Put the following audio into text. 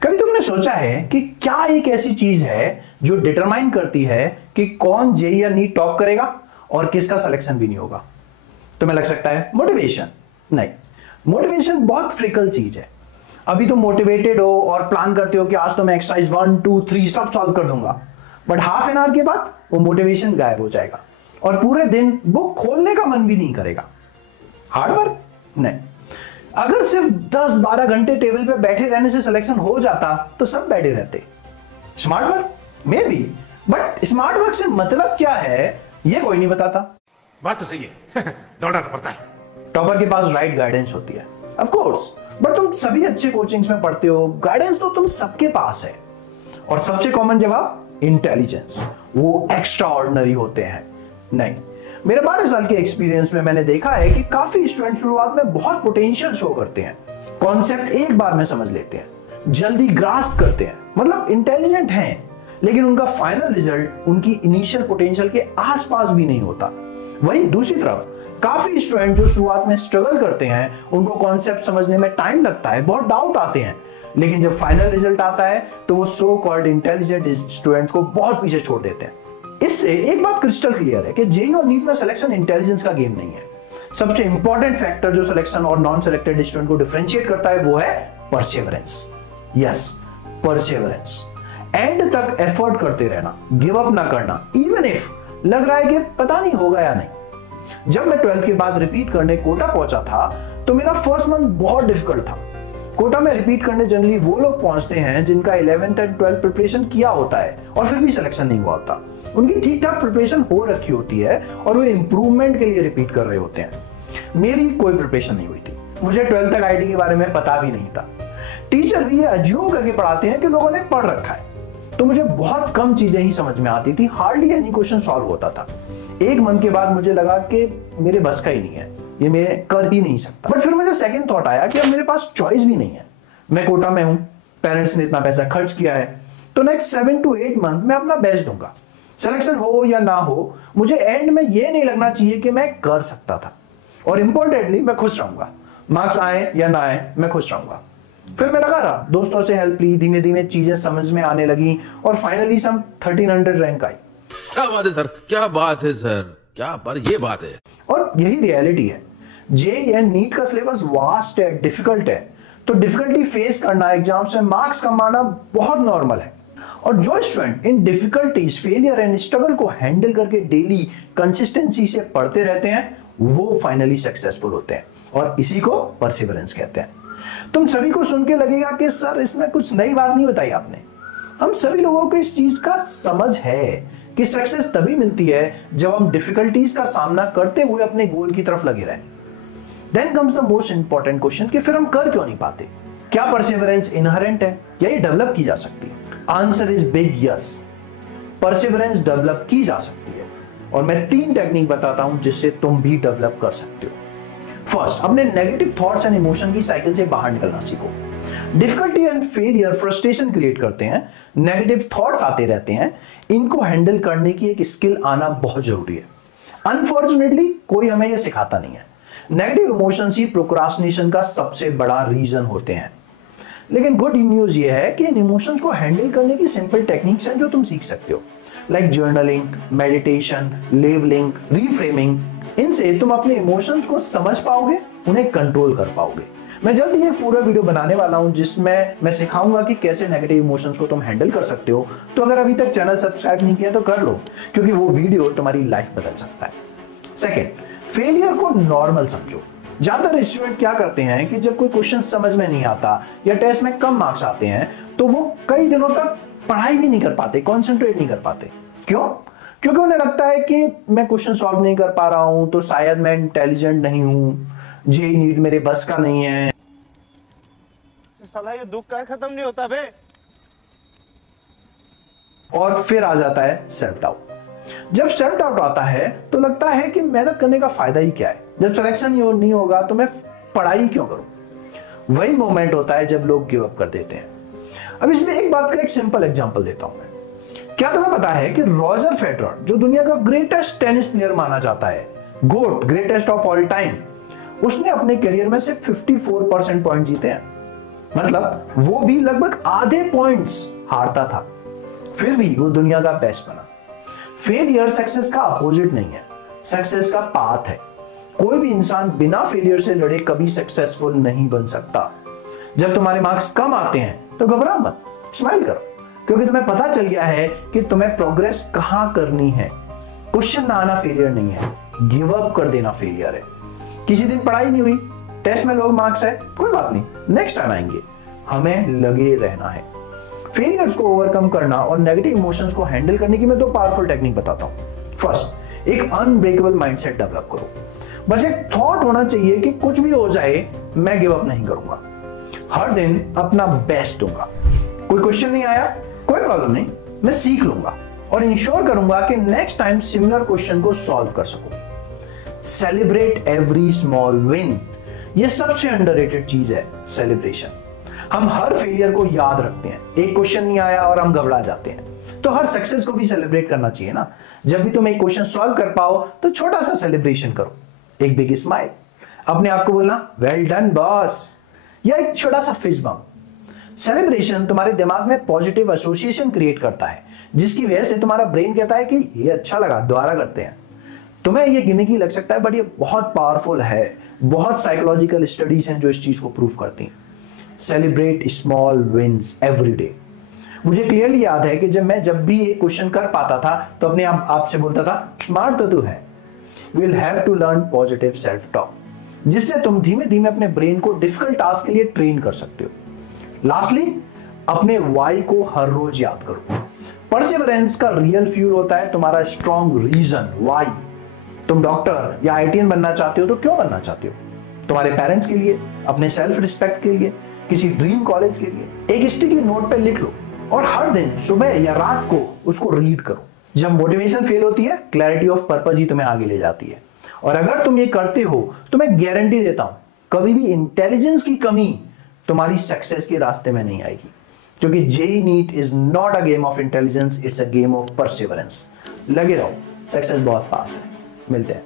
कभी तुमने सोचा है कि क्या एक ऐसी चीज है जो डिटरमाइन करती है कि कौन जेईई या नीट टॉप करेगा और किसका सिलेक्शन भी नहीं होगा? तुम्हें लग सकता है मोटिवेशन। नहीं, मोटिवेशन बहुत फ्रिकल चीज है। अभी तुम मोटिवेटेड हो और प्लान करते हो कि आज तो मैं एक्सरसाइज 1 2 3 सब सॉल्व कर दूंगा, बट हाफ एन आवर के बाद वो मोटिवेशन गायब हो जाएगा और पूरे दिन बुक खोलने का मन भी नहीं करेगा। हार्डवर्क नहीं। अगर सिर्फ 10-12 घंटे टेबल पे बैठे रहने से सिलेक्शन हो जाता तो सब बैठे रहते। Smart work may be, but smart work से मतलब क्या है ये कोई नहीं बताता। बात तो सही है। दौड़ना तो पड़ता है। टॉपर के पास राइट गाइडेंस होती है ऑफ कोर्स, बट तुम सभी अच्छे कोचिंग्स में पढ़ते हो, गाइडेंस तो तुम सबके पास है। और सबसे कॉमन जवाब इंटेलिजेंस, वो एक्स्ट्रा ऑर्डिनरी होते हैं। नहीं, मेरे 12 साल के एक्सपीरियंस में मैंने देखा है कि काफी स्टूडेंट शुरुआत में बहुत पोटेंशियल शो करते हैं, कॉन्सेप्ट एक बार में समझ लेते हैं, जल्दी ग्रास्प करते हैं, मतलब इंटेलिजेंट हैं, लेकिन उनका फाइनल रिजल्ट उनकी इनिशियल पोटेंशियल के आसपास भी नहीं होता। वहीं दूसरी तरफ काफी स्टूडेंट जो शुरुआत में स्ट्रगल करते हैं, उनको कॉन्सेप्ट समझने में टाइम लगता है, बहुत डाउट आते हैं, लेकिन जब फाइनल रिजल्ट आता है तो वो सो कॉल्ड इंटेलिजेंट स्टूडेंट्स को बहुत पीछे छोड़ देते हैं। इससे एक बात क्रिस्टल क्लियर है कि जेईई और नीट में सिलेक्शन इंटेलिजेंस का गेम नहीं है। सबसे इंपॉर्टेंट फैक्टर जो सिलेक्शन और नॉन सिलेक्टेड स्टूडेंट को डिफरेंशिएट करता है वो है परसेवरेंस। Yes, Perseverance. एंड तक एफर्ट करते रहना, गिव अप ना करना, इवन इफ लग रहा है कि पता नहीं होगा या नहीं। जब मैं 12th के बाद रिपीट करने कोटा पहुंचा था तो मेरा फर्स्ट मंथ बहुत डिफिकल्ट था। कोटा में रिपीट करने जनरली वो लोग पहुंचते हैं जिनका 11th एंड 12th प्रिपरेशन किया होता है और फिर भी सिलेक्शन नहीं हुआ होता। उनकी ठीक ठाक प्रिपरेशन हो रखी होती है और वो इंप्रूवमेंट के लिए रिपीट कर रहे होते हैं। मेरी कोई प्रिपरेशन नहीं हुई थी, मुझे 12th तक आईटी के बारे में पता भी नहीं था। टीचर भी ये अज्यूम करके पढ़ाते हैं कि लोगों ने पढ़ रखा है, तो मुझे बहुत कम चीजें ही समझ में आती थी, हार्डली एनी क्वेश्चन सॉल्व होता था। एक मंथ के बाद मुझे लगा कि मेरे बस का ही नहीं है, ये मैं कर ही नहीं सकता। बट फिर मुझे सेकंड थॉट आया कि अब मेरे पास चॉइस भी नहीं है, मैं कोटा में हूं, पेरेंट्स ने इतना पैसा खर्च किया है, तो नेक्स्ट 7 to 8 मंथ मैं अपना बेस्ट दूंगा। सिलेक्शन हो या ना हो, मुझे एंड में ये नहीं लगना चाहिए कि मैं कर सकता था, और इंपॉर्टेंटली मैं खुश रहूंगा। मार्क्स आए या ना आए, मैं खुश रहूंगा। फिर मैं लगा रहा, दोस्तों से हेल्प ली, धीमे धीमे चीजें समझ में आने लगी और फाइनली सम 1300 रैंक आई। क्या बात है सर, क्या बात है सर, क्या बात, ये बात है। और यही रियलिटी है। जेईई एंड नीट का सिलेबस वास्ट है, डिफिकल्ट है, तो डिफिकल्टी फेस करना, एग्जाम से मार्क्स कमाना बहुत नॉर्मल है। और जो student in difficulties, failure and struggle को हैंडल करके डेली कंसिस्टेंसी से पढ़ते रहते हैं, वो फाइनली सक्सेसफुल होते हैं, और इसी को परसिवरेंस कहते हैं। तुम सभी को सुन के लगेगा कि सर इसमें कुछ नई बात नहीं बताई आपने। हम सभी लोगों को इस चीज का समझ है कि सक्सेस तभी मिलती है जब हम डिफिकल्टीज का सामना करते हुए अपने गोल की तरफ लगे रहें। Then comes the most important question कि फिर हम कर क्यों नहीं पाते? क्या परसिवरेंस इनहेरेंट है या ये डेवलप की जा सकती है? Answer is big yes. Perseverance develop की जा सकती है, और मैं 3 टेक्निक बताता हूं जिससे तुम भी डेवलप कर सकते हो। फर्स्ट, अपने नेगेटिव थॉट्स एंड इमोशन की साइकिल से बाहर निकलना सीखो। Difficulty and failure frustration create करते हैं, नेगेटिव थॉट्स आते रहते हैं, इनको हैंडल करने की एक स्किल आना बहुत जरूरी है। अनफॉर्चुनेटली कोई हमें यह सिखाता नहीं है। नेगेटिव इमोशंस ही प्रोक्रास्टिनेशन का सबसे बड़ा रीजन होते हैं। लेकिन गुड न्यूज ये है कि इन इमोशंस को हैंडल करने की सिंपल टेक्निक्स हैं जो तुम सीख सकते हो, like journaling, meditation, labelling, reframing. इनसे तुम अपने इमोशंस को समझ पाओगे, उन्हें कंट्रोल कर पाओगे। मैं जल्द ही एक पूरा वीडियो बनाने वाला हूं जिसमें मैं सिखाऊंगा कि कैसे नेगेटिव इमोशंस को तुम हैंडल कर सकते हो। तो अगर अभी तक चैनल सब्सक्राइब नहीं किया तो कर लो, क्योंकि वो वीडियो तुम्हारी लाइफ बदल सकता है। सेकेंड, फेलियर को नॉर्मल समझो। ज्यादातर स्टूडेंट क्या करते हैं कि जब कोई क्वेश्चन समझ में नहीं आता या टेस्ट में कम मार्क्स आते हैं तो वो कई दिनों तक पढ़ाई भी नहीं कर पाते, कॉन्सेंट्रेट नहीं कर पाते। क्यों? क्योंकि उन्हें लगता है कि मैं क्वेश्चन सॉल्व नहीं कर पा रहा हूं तो शायद मैं इंटेलिजेंट नहीं हूं, जेईई नीट मेरे बस का नहीं है। साला ये दुख का खत्म नहीं होता बे। और फिर आ जाता है सेल्फ डाउट। जब सेल्फ डाउट आता है तो लगता है कि मेहनत करने का फायदा ही क्या है, जब सिलेक्शन नहीं होगा तो मैं पढ़ाई क्यों करूं। वही मोमेंट होता है जब लोग गिव अप कर देते हैं। अब इसमें एक बात का एक सिंपल एग्जांपल देता हूं मैं। क्या तुम्हें पता है कि रॉजर फेडरर, जो दुनिया का ग्रेटेस्ट टेनिस प्लेयर माना जाता है, गोट, ग्रेटेस्ट ऑफ ऑल टाइम, उसने अपने करियर में सिर्फ 54% पॉइंट जीते हैं। मतलब वो भी लगभग आधे पॉइंट्स हारता था, फिर भी वो दुनिया का बेस्ट बना। फेलियर सक्सेस का अपोजिट नहीं है, सक्सेस का पाथ है। कोई भी इंसान बिना फेलियर से लड़े कभी सक्सेसफुल नहीं बन सकता। जब तुम्हारे मार्क्स कम आते हैं तो घबरा मत, स्माइल करो, क्योंकि तुम्हें पता चल गया है कि तुम्हें प्रोग्रेस कहां करनी है। क्वेश्चन ना आना फेलियर नहीं है, गिव अप कर देना फेलियर है। किसी दिन पढ़ाई नहीं हुई, टेस्ट में लो मार्क्स है, कोई बात नहीं, नेक्स्ट टाइम आएंगे। हमें लगे रहना है। फेलियर्स को ओवरकम करना और नेगेटिव इमोशंस को हैंडल करने की मैं 2 पावरफुल टेक्निक बताता हूं। फर्स्ट, एक अनब्रेकेबल माइंडसेट डेवलप करो। बस एक थॉट होना चाहिए कि कुछ भी हो जाए मैं गिव अप नहीं करूंगा। हर दिन अपना बेस्ट दूंगा। कोई क्वेश्चन नहीं आया, कोई प्रॉब्लम नहीं, मैं सीख लूंगा और इंश्योर करूंगा कि नेक्स्ट टाइम सिमिलर क्वेश्चन को सॉल्व कर सकूं। Celebrate every small win. ये सबसे अंडररेटेड चीज है, सेलिब्रेशन। हम हर फेलियर को याद रखते हैं, एक क्वेश्चन नहीं आया और हम घबरा जाते हैं। तो हर सक्सेस को भी सेलिब्रेट करना चाहिए ना। जब भी तुम एक क्वेश्चन सॉल्व कर पाओ तो छोटा सा सेलिब्रेशन करो, एक बिग स्माइल, अपने आप को बोलना वेल डन बॉस, या एक छोटा सा फिस्ट बम्प। सेलिब्रेशन तुम्हारे दिमाग में पॉजिटिव एसोसिएशन क्रिएट करता है, जिसकी वजह से तुम्हारा ब्रेन कहता है कि ये अच्छा लगा, दोबारा करते हैं। तुम्हें ये गिमिकी लग सकता है, बट ये बहुत पावरफुल है। बहुत साइकोलॉजिकल स्टडीज हैं जो इस चीज को प्रूव करती हैं। Celebrate small wins every day. मुझे क्लियरली याद है कि जब भी एक क्वेश्चन कर पाता था तो अपने आप से बोलता था स्मार्ट तो तू है। Will have to learn positive self talk, जिससे तुम धीमे धीमे अपने ब्रेन को डिफिकल्ट टास्क के लिए ट्रेन कर सकते हो। लास्टली, अपने वाई को हर रोज याद करो। परसिवरेंस का रियल फ्यूल होता है तुम्हारा स्ट्रॉन्ग रीजन, वाई। तुम डॉक्टर या आईटीएन बनना चाहते हो तो क्यों बनना चाहते हो? तुम्हारे पेरेंट्स के लिए, अपने सेल्फ रिस्पेक्ट के लिए, किसी ड्रीम कॉलेज के लिए। एक स्टिकी नोट पे लिख लो और हर दिन सुबह या रात को उसको रीड करो। जब मोटिवेशन फेल होती है, क्लैरिटी ऑफ पर्पस ही तुम्हें आगे ले जाती है। और अगर तुम ये करते हो तो मैं गारंटी देता हूं कभी भी इंटेलिजेंस की कमी तुम्हारी सक्सेस के रास्ते में नहीं आएगी, क्योंकि JEE NEET is not a game of intelligence, it's a game of perseverance. लगे रहो, सक्सेस बहुत पास है। मिलते हैं।